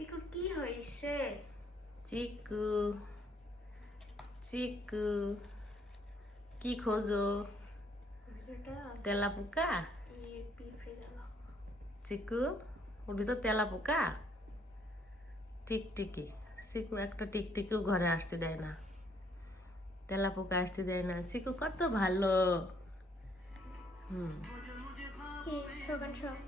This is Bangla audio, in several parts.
চিকু কি হইছে? চিকু চিকু কি খোঁজো? তেলা পোকা? চিকু ওর ভিতর তেলা পোকা? টিকটিকি। চিকু একটা টিকটিকিও ঘরে আসতে দেয় না, তেলা পোকা আসতে দেয় না। চিকু কত ভালো। কি শোবেন সব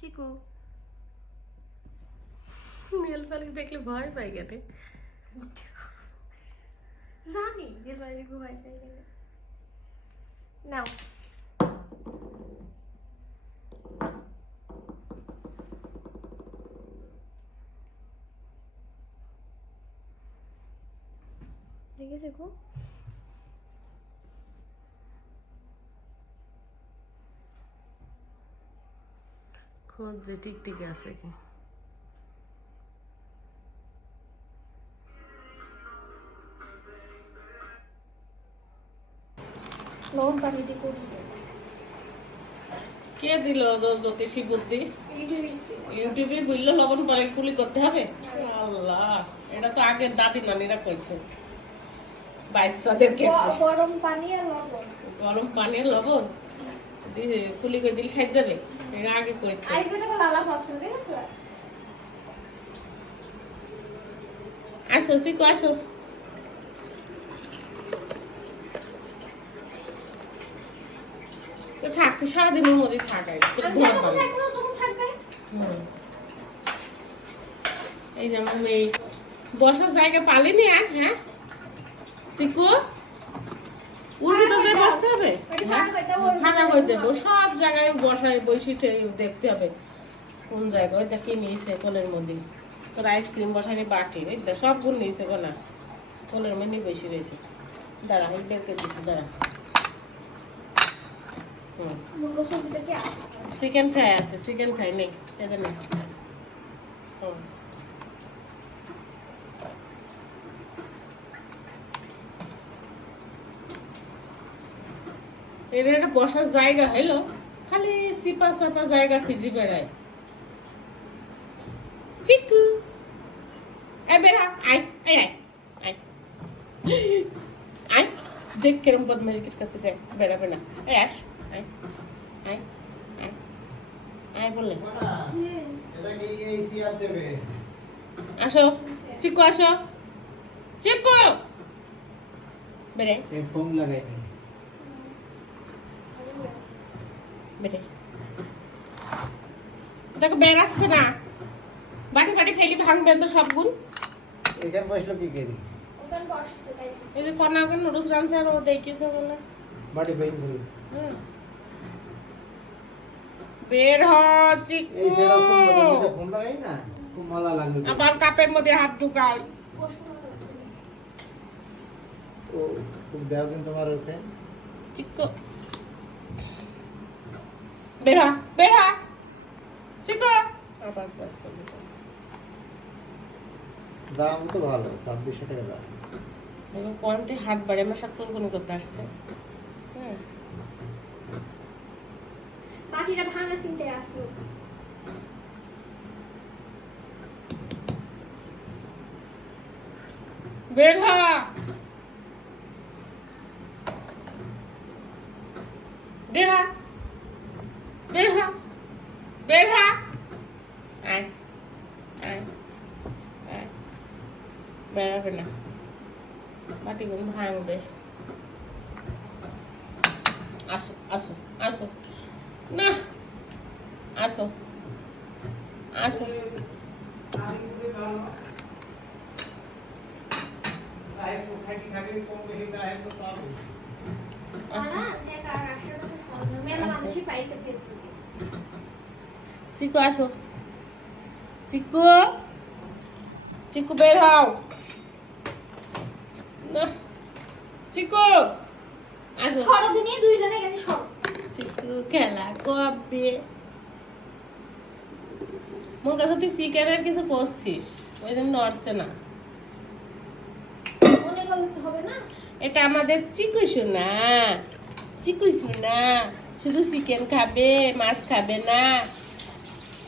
চিকু নেল পালিশ দেখলে ভয় পাই গেলে। জানি এর বাইরে ঘুমাই যাই গেলে নাও দেখেছে গো খোঁজ যে টিকটিকি আছে কি। লবণ পানি দিয়ে করবো কে দিল জ্যোতিষী বুদ্ধি? ইউটিউবে গুললো লবণ পানি কুলি করতে হবে। আল্লাহ, এটা তো আগের দাদি নানিরা কইতো বাচ্চাদেরকে। গরম পানি আর লবণ গরম পানি আর লবণ দিয়ে কুলি করে দিলে সাজ যাবে, এটা আগে কইতো। লালা পছন্দ আছে। আসো চিকু আসো। তো থাকতে সারাদিনের মধ্যে থাকাই এই যে আমার মেয়ে বসার জায়গা পালিনি আর। হ্যাঁ চিকু উল্টো তো বসতে হবে, ফাঁকা হয়ে দেবো সব জায়গায় বসায় বসে দেখতে হবে কোন জায়গায়। ওইটা কি নিয়েছে কোলের মধ্যে, তোর আইসক্রিম বসানি বাটি সব গুণ নিয়েছে না, কোলের মধ্যে বসে রয়েছে। দাঁড়া এই বের করে দিচ্ছি, দাঁড়া। চিকেন ফ্রাই আছে, চিকেন ফ্রাই নেই এটা নেই। এটা একটা বসার জায়গা হইলো, খালি সিপা চাপা জায়গা খুঁজি বেড়ায়। চিকু এই বেড়া, আয় আয় আয় আয়, দেখ কেরম বদমাইশের কাছে দেখ বেড়াবে না। এই আস, আয় আয় আয় আয় বললে। আসো চিকু আসো, চিকু বেড়ে বেড়ে দেখো বেড়াচ্ছে না, বাটি বাটি ফেলি ভাঙবেন তো সব গুণ। এখানে বসলো কি করি? এই যে কর্নাকে নুডলস রাঁধছে আর ও দেখিছে বলে বাড়ি বের করুন। বের হ চিকু। এই সেটা খুব ফোন লাগাই না, খুব মজা লাগে। আবার কাপের মধ্যে হাত ঢুকাল। ও খুব দেও দিন তোমার ওকে চিকু বের হ, বের হ চিকু। আবার যাচ্ছে দাম তো ভালো, 2600 টাকা দাম। এবং পয়েন্টে হাত বাড়ে আমার সব চলগুনি করতে আসছে। হ্যাঁ পাটিটা ভাঙা চিনতে আসলো। বের হ, বের হ, বের হ, বের হ, আয় আয় আয়, বেড়াবে না, মাটিগুলো ভাঙবে। আসো আসো আসো, না আসো আসো। চিকু আসো, চিকু চিকু বের হও না, চিকু আসো। সরো দিনে দুইজনে গেলে সরো। চিকু খেলা কবে মোর কাছে তুই চিকেনের কিছু করছিস ওই জন্য নড়ছে না। মনে করলে তো হবে না। এটা আমাদের চিকু সোনা, চিকু সোনা শুধু চিকেন খাবে, মাছ খাবে না,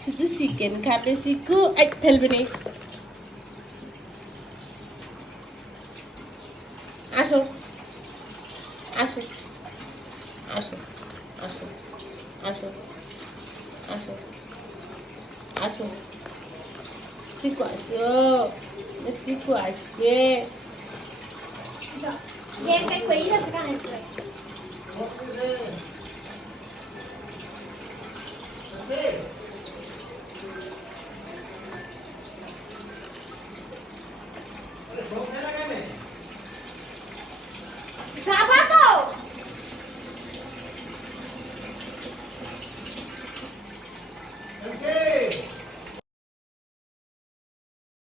শুধু চিকেন খাবে চিকু। এই ফেলবে নি, আসো আসো আসো আসো আসো আসো আসো চিকু আসো, চিকু আসবে। Game cái quý là cái này.